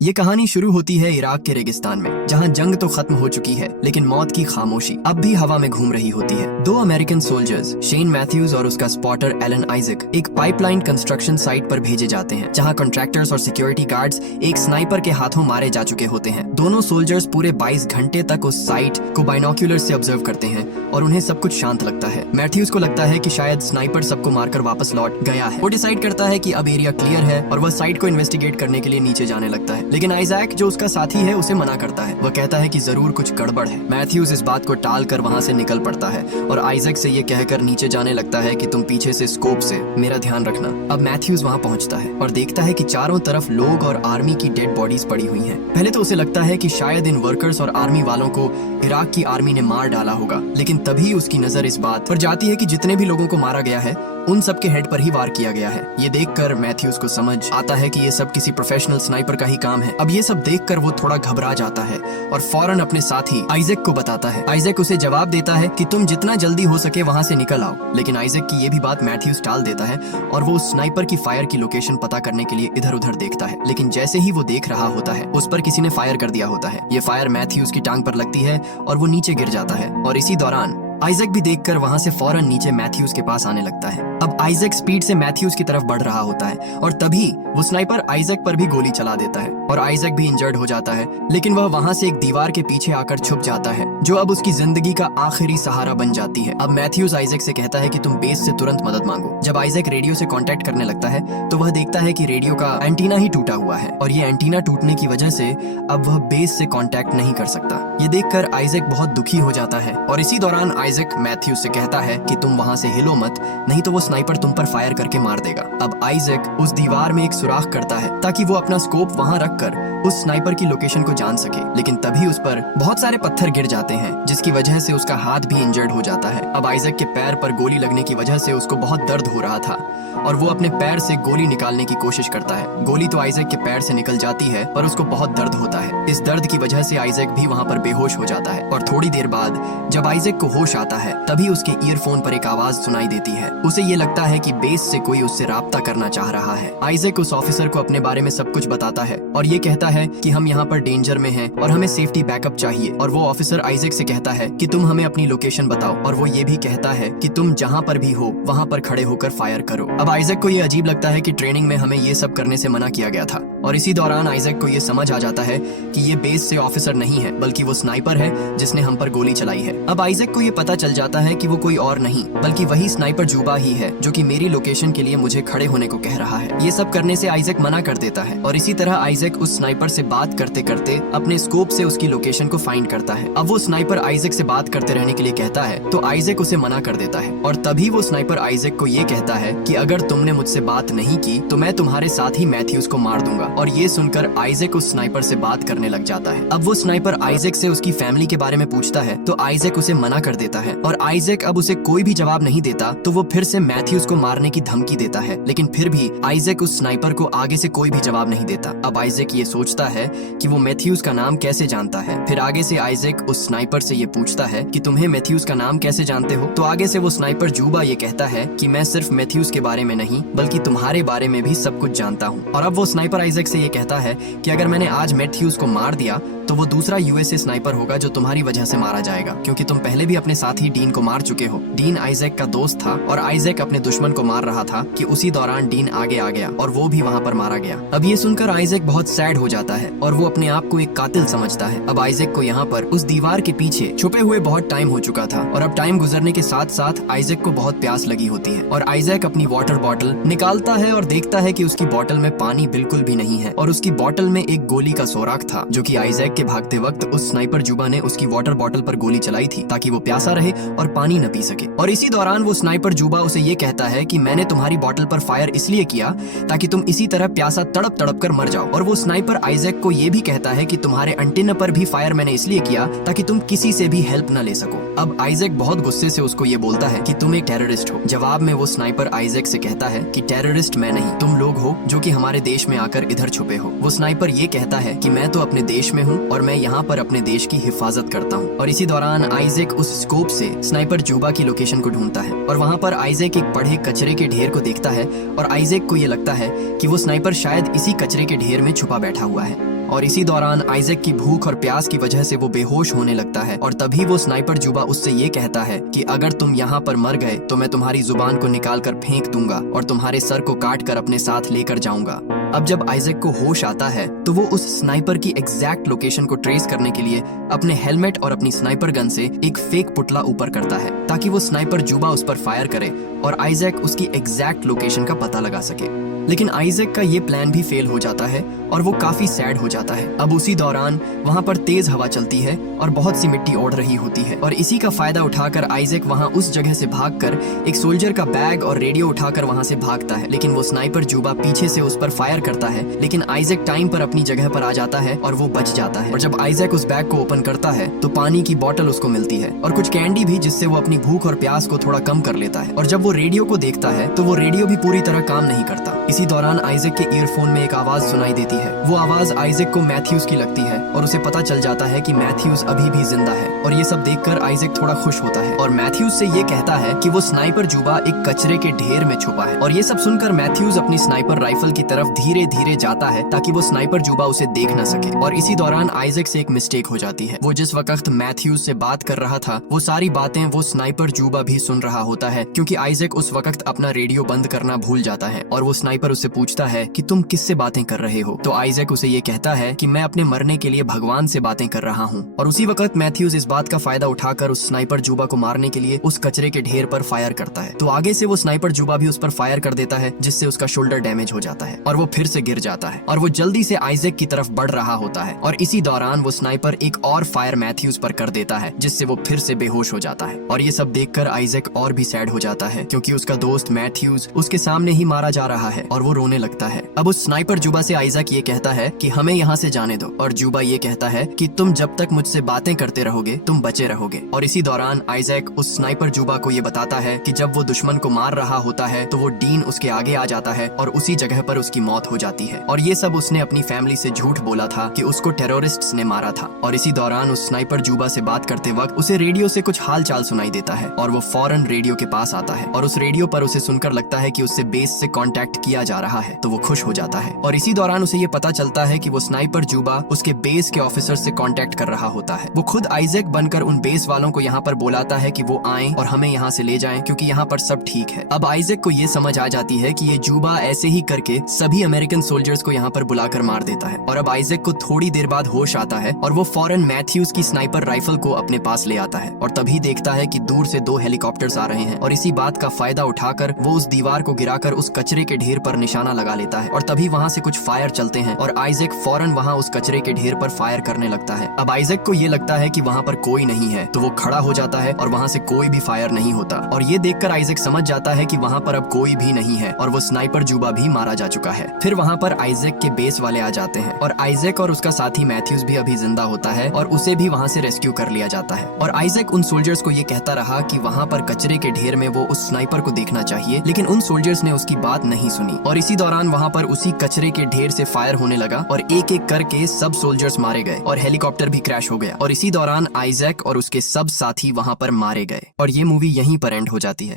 ये कहानी शुरू होती है इराक के रेगिस्तान में, जहाँ जंग तो खत्म हो चुकी है लेकिन मौत की खामोशी अब भी हवा में घूम रही होती है। दो अमेरिकन सोल्जर्स शेन मैथ्यूज और उसका स्पॉटर एलन आइजक एक पाइपलाइन कंस्ट्रक्शन साइट पर भेजे जाते हैं, जहाँ कॉन्ट्रैक्टर्स और सिक्योरिटी गार्ड्स एक स्नाइपर के हाथों मारे जा चुके होते हैं। दोनों सोल्जर्स पूरे 22 घंटे तक उस साइट को बाइनोक्यूलर से ऑब्जर्व करते हैं और उन्हें सब कुछ शांत लगता है। मैथ्यूज को लगता है कि शायद स्नाइपर सबको मारकर वापस लौट गया है। वो डिसाइड करता है कि अब एरिया क्लियर है और वह साइट को इन्वेस्टिगेट करने के लिए नीचे जाने लगता है, लेकिन आइजैक जो उसका साथी है उसे मना करता है। वह कहता है कि जरूर कुछ गड़बड़ है। मैथ्यूज इस बात को टाल कर वहाँ से निकल पड़ता है और आइजैक से ये कहकर नीचे जाने लगता है कि तुम पीछे से स्कोप से मेरा ध्यान रखना। अब मैथ्यूज वहाँ पहुँचता है और देखता है कि चारों तरफ लोग और आर्मी की डेड बॉडीज पड़ी हुई हैं। पहले तो उसे लगता है कि शायद इन वर्कर्स और आर्मी वालों को इराक की आर्मी ने मार डाला होगा, लेकिन तभी उसकी नजर इस बात पर जाती है कि जितने भी लोगों को मारा गया है उन सब के हेड पर ही वार किया गया है। ये देखकर मैथ्यूज को समझ आता है कि ये सब किसी प्रोफेशनल स्नाइपर का ही काम है। अब ये सब देखकर वो थोड़ा घबरा जाता है और फौरन अपने साथी आइजैक को बताता है। आइजैक उसे जवाब देता है कि तुम जितना जल्दी हो सके वहाँ से निकल आओ, लेकिन आइजैक की ये भी बात मैथ्यूज टाल देता है और वो उस स्नाइपर की फायर की लोकेशन पता करने के लिए इधर उधर देखता है। लेकिन जैसे ही वो देख रहा होता है उस पर किसी ने फायर कर दिया होता है। ये फायर मैथ्यूज की टांग पर लगती है और वो नीचे गिर जाता है और इसी दौरान आइजैक भी देखकर वहां से फौरन नीचे मैथ्यूज के पास आने लगता है। अब आइजैक स्पीड से मैथ्यूज की तरफ बढ़ रहा होता है और तभी वो स्नाइपर आइजैक पर भी गोली चला देता है और आइजैक भी इंजर्ड हो जाता है, लेकिन वह वहां से एक दीवार के पीछे आकर छुप जाता है, जो अब उसकी जिंदगी का आखिरी सहारा बन जाती है। अब मैथ्यूज आइजैक से कहता है कि तुम बेस से तुरंत मदद मांगो। जब आइजैक रेडियो से कांटेक्ट करने लगता है तो वह देखता है कि रेडियो का एंटीना ही टूटा हुआ है और ये एंटीना टूटने की वजह से अब वह बेस से कांटेक्ट नहीं कर सकता। ये देखकर आइजैक बहुत दुखी हो जाता है और इसी दौरान आइजैक मैथ्यूज से कहता है कि तुम वहां से हिलो मत, नहीं तो वो स्नाइपर तुम पर फायर करके मार देगा। अब आइजैक उस दीवार में एक सुराख करता है ताकि वो अपना स्कोप वहां रखकर उस स्नाइपर की लोकेशन को जान सके, लेकिन तभी उस पर बहुत सारे पत्थर गिर जाते हैं जिसकी वजह से उसका हाथ भी इंजर्ड हो जाता है। अब आइजैक के पैर पर गोली लगने की वजह से उसको बहुत दर्द हो रहा था और वो अपने पैर से गोली निकालने की कोशिश करता है। गोली तो आइजैक के पैर से निकल जाती है पर उसको बहुत दर्द होता है। इस दर्द की वजह से आइजैक भी वहां पर बेहोश हो जाता है और थोड़ी देर बाद जब आइजैक को होश आता है तभी उसके ईयरफोन पर एक आवाज सुनाई देती है। उसे ये लगता है कि बेस से कोई उससे राब्ता करना चाह रहा है। आइजैक उस ऑफिसर को अपने बारे में सब कुछ बताता है और ये कहता है कि हम यहाँ पर डेंजर में हैं और हमें सेफ्टी बैकअप चाहिए। और वो ऑफिसर आइजैक से कहता है कि तुम हमें अपनी लोकेशन बताओ और वो ये भी कहता है कि तुम जहाँ पर भी हो वहाँ पर खड़े होकर फायर करो। अब आइजैक को ये अजीब लगता है कि ट्रेनिंग में हमें ये सब करने से मना किया गया था और इसी दौरान आइजैक को ये समझ आ जाता है कि ये बेस से ऑफिसर नहीं है बल्कि वो स्नाइपर है जिसने हम पर गोली चलाई है। अब आइजैक को ये पता चल जाता है कि वो कोई और नहीं बल्कि वही स्नाइपर जुबा ही है जो कि मेरी लोकेशन के लिए मुझे खड़े होने को कह रहा है। ये सब करने से आइजैक मना कर देता है और इसी तरह आइजैक उस स्नाइपर से बात करते करते अपने स्कोप से उसकी लोकेशन को फाइंड करता है। अब वो स्नाइपर आइजैक से बात करते रहने के लिए कहता है तो आइजैक उसे मना कर देता है और तभी वो स्नाइपर आइजैक को ये कहता है कि अगर तुमने मुझसे बात नहीं की तो मैं तुम्हारे साथ ही मैथ्यूज को मार दूंगा। और ये सुनकर आइजैक उस स्नाइपर से बात करने लग जाता है। अब वो स्नाइपर आइजैक से उसकी फैमिली के बारे में पूछता है तो आइजैक उसे मना कर देता है और आइजैक अब उसे कोई भी जवाब नहीं देता तो वो फिर से मैथ्यूज को मारने की धमकी देता है, लेकिन फिर भी आइजैक उस स्नाइपर को आगे से कोई भी जवाब नहीं देता। अब आइजैक ये सोचता है कि वो मैथ्यूज का नाम कैसे जानता है। फिर आगे से आइजैक उस स्नाइपर से ये पूछता है कि तुम्हें मैथ्यूज का नाम कैसे जानते हो। तो आगे से वो स्नाइपर जुबा ये कहता है कि मैं सिर्फ मैथ्यूज के बारे में नहीं बल्कि तुम्हारे बारे में भी सब कुछ जानता हूँ। और अब वो स्नाइपर आइजैक से ये कहता है कि अगर मैंने आज मैथ्यूज को मार दिया तो वो दूसरा यूएसए स्नाइपर होगा जो तुम्हारी वजह से मारा जाएगा, क्योंकि तुम पहले भी अपने साथी डीन को मार चुके हो। डीन आइजैक का दोस्त था और आइजैक अपने दुश्मन को मार रहा था कि उसी दौरान डीन आगे आ गया और वो भी वहाँ पर मारा गया। अब ये सुनकर आइजैक बहुत सैड हो जाता है और वो अपने आप को एक कातिल समझता है। अब आइजैक को यहाँ पर उस दीवार के पीछे छुपे हुए बहुत टाइम हो चुका था और अब टाइम गुजरने के साथ साथ आइजैक को बहुत प्यास लगी होती है और आइजैक अपनी वाटर बॉटल निकालता है और देखता है कि उसकी बॉटल में पानी बिल्कुल भी नहीं है और उसकी बॉटल में एक गोली का सोराख था जो कि आइजैक के भागते वक्त उस स्नाइपर जुबा ने उसकी वाटर बॉटल पर गोली चलाई थी ताकि वो प्यासा रहे और पानी न पी सके। और इसी दौरान वो स्नाइपर जुबा उसे ये कहता है कि मैंने तुम्हारी बॉटल पर फायर इसलिए किया ताकि तुम इसी तरह प्यासा तड़प तड़प कर मर जाओ। और वो स्नाइपर आइजैक को ये भी कहता है कि तुम्हारे एंटीना पर भी फायर मैंने इसलिए किया ताकि तुम किसी से भी हेल्प न ले सको। अब आइजैक बहुत गुस्से से उसको ये बोलता है कि तुम एक टेररिस्ट हो। जवाब में वो स्नाइपर आइजैक से कहता है कि टेररिस्ट मैं नहीं, तुम लोग हो जो कि हमारे देश में आकर इधर छुपे हो। वो स्नाइपर ये कहता है कि मैं तो अपने देश में हूँ और मैं यहाँ पर अपने देश की हिफाजत करता हूँ। और इसी दौरान आइजैक उस स्कोप से स्नाइपर जुबा की लोकेशन को ढूंढता है और वहाँ पर आइजैक एक पड़े कचरे के ढेर को देखता है और आइजैक को ये लगता है कि वो स्नाइपर शायद इसी कचरे के ढेर में छुपा बैठा हुआ है। और इसी दौरान आइजैक की भूख और प्यास की वजह से वो बेहोश होने लगता है और तभी वो स्नाइपर जुबा उससे ये कहता है कि अगर तुम यहाँ पर मर गए तो मैं तुम्हारी जुबान को निकाल कर फेंक दूंगा और तुम्हारे सर को काट कर अपने साथ लेकर जाऊंगा। अब जब आइजैक को होश आता है तो वो उस स्नाइपर की एग्जैक्ट लोकेशन को ट्रेस करने के लिए अपने हेलमेट और अपनी स्नाइपर गन से एक फेक पुतला ऊपर करता है ताकि वो स्नाइपर जुबा उस पर फायर करे और आइजैक उसकी एग्जैक्ट लोकेशन का पता लगा सके। लेकिन आइजैक का ये प्लान भी फेल हो जाता है और वो काफी सैड हो जाता है। अब उसी दौरान वहाँ पर तेज हवा चलती है और बहुत सी मिट्टी ओढ़ रही होती है और इसी का फायदा उठाकर आइजैक वहाँ उस जगह से भागकर एक सोल्जर का बैग और रेडियो उठाकर वहाँ से भागता है। लेकिन वो स्नाइपर जुबा पीछे से उस पर फायर करता है, लेकिन आइजैक टाइम पर अपनी जगह पर आ जाता है और वो बच जाता है। और जब आइजैक उस बैग को ओपन करता है तो पानी की बोतल उसको मिलती है और कुछ कैंडी भी, जिससे वो अपनी भूख और प्यास को थोड़ा कम कर लेता है। और जब वो रेडियो को देखता है तो वो रेडियो भी पूरी तरह काम नहीं करता। इसी दौरान आइजैक के ईयरफोन में एक आवाज सुनाई देती है। वो आवाज आइजैक को मैथ्यूज की लगती है और उसे पता चल जाता है कि मैथ्यूज अभी भी जिंदा है। और ये सब देखकर आइजैक थोड़ा खुश होता है और मैथ्यूज से ये कहता है कि वो स्नाइपर जुबा एक कचरे के ढेर में छुपा है। और ये सब सुनकर मैथ्यूज अपनी स्नाइपर राइफल की तरफ धीरे धीरे जाता है ताकि वो स्नाइपर जुबा उसे देख न सके। और इसी दौरान आइजैक से एक मिस्टेक हो जाती है। वो जिस वक्त मैथ्यूज से बात कर रहा था वो सारी बातें वो स्नाइपर जुबा भी सुन रहा होता है, क्योंकि आइजैक उस वक्त अपना रेडियो बंद करना भूल जाता है। और वो स्नाइपर उससे पूछता है कि तुम किससे बातें कर रहे हो? तो आइजैक उसे ये कहता है कि मैं अपने मरने के लिए भगवान से बातें कर रहा हूँ। और उसी वक्त मैथ्यूज इस बात का फायदा उठाकर उस स्नाइपर जुबा को मारने के लिए उस कचरे के ढेर पर फायर करता है। तो आगे से वो स्नाइपर जुबा भी उस पर फायर कर देता है, जिससे उसका शोल्डर डैमेज हो जाता है और वो फिर से गिर जाता है। और वो जल्दी से आइजैक की तरफ बढ़ रहा होता है और इसी दौरान वो स्नाइपर एक और फायर मैथ्यूज पर कर देता है, जिससे वो फिर से बेहोश हो जाता है। और ये सब देखकर आइजैक और भी सैड हो जाता है, क्योंकि उसका दोस्त मैथ्यूज उसके सामने ही मारा जा रहा है और वो रोने लगता है। अब उस स्नाइपर जुबा से आइजैक ये कहता है कि हमें यहाँ से जाने दो। और जुबा ये कहता है कि तुम जब तक मुझसे बातें करते रहोगे तुम बचे रहोगे। और इसी दौरान आइजैक उस स्नाइपर जुबा को ये बताता है कि जब वो दुश्मन को मार रहा होता है तो वो डीन उसके आगे आ जाता है और उसी जगह पर उसकी मौत हो जाती है। और ये सब उसने अपनी फैमिली से झूठ बोला था कि उसको टेररिस्ट्स ने मारा था। और इसी दौरान उस स्नाइपर जुबा से बात करते वक्त उसे रेडियो से कुछ हाल चाल सुनाई देता है और वो फौरन रेडियो के पास आता है और उस रेडियो पर उसे सुनकर लगता है कि उससे बेस से कांटेक्ट किया जा रहा है, तो वो खुश हो जाता है। और इसी दौरान उसे ये पता चलता है कि वो स्नाइपर जुबा उसके बेस के ऑफिसर से कांटेक्ट कर रहा होता है। वो खुद आइजैक बनकर उन बेस वालों को यहाँ पर बुलाता है कि वो आएं और हमें यहाँ से ले जाएं, क्योंकि यहाँ पर सब ठीक है। अब आइजैक को ये समझ आ जाती है कि ये जुबा ऐसे ही करके सभी अमेरिकन सोल्जर्स को यहाँ पर बुलाकर मार देता है। और अब आइजैक को थोड़ी देर बाद होश आता है और वो फौरन मैथ्यूज की स्नाइपर राइफल को अपने पास ले आता है और तभी देखता है कि दूर से 2 हेलीकॉप्टर्स आ रहे हैं। और इसी बात का फायदा उठाकर वो उस दीवार को गिराकर उस कचरे के ढेर पर निशाना लगा लेता है और तभी वहाँ से कुछ फायर चलते हैं और आइजैक फौरन वहाँ उस कचरे के ढेर पर फायर करने लगता है। अब आइजैक को ये लगता है कि वहाँ पर कोई नहीं है, तो वो खड़ा हो जाता है और वहाँ से कोई भी फायर नहीं होता। और ये देखकर आइजैक समझ जाता है कि वहाँ पर अब कोई भी नहीं है और वो स्नाइपर जुबा भी मारा जा चुका है। फिर वहाँ पर आइजैक के बेस वाले आ जाते हैं और आइजैक और उसका साथी मैथ्यूज भी अभी जिंदा होता है और उसे भी वहाँ से रेस्क्यू कर लिया जाता है। और आइजैक उन सोल्जर्स को ये कहता रहा कि वहाँ पर कचरे के ढेर में वो उस स्नाइपर को देखना चाहिए, लेकिन उन सोल्जर्स ने उसकी बात नहीं सुनी। और इसी दौरान वहाँ पर उसी कचरे के ढेर से फायर होने लगा और एक एक करके सब सोल्जर्स मारे गए और हेलीकॉप्टर भी क्रैश हो गया। और इसी दौरान आइजैक और उसके सब साथी वहाँ पर मारे गए और ये मूवी यहीं पर एंड हो जाती है।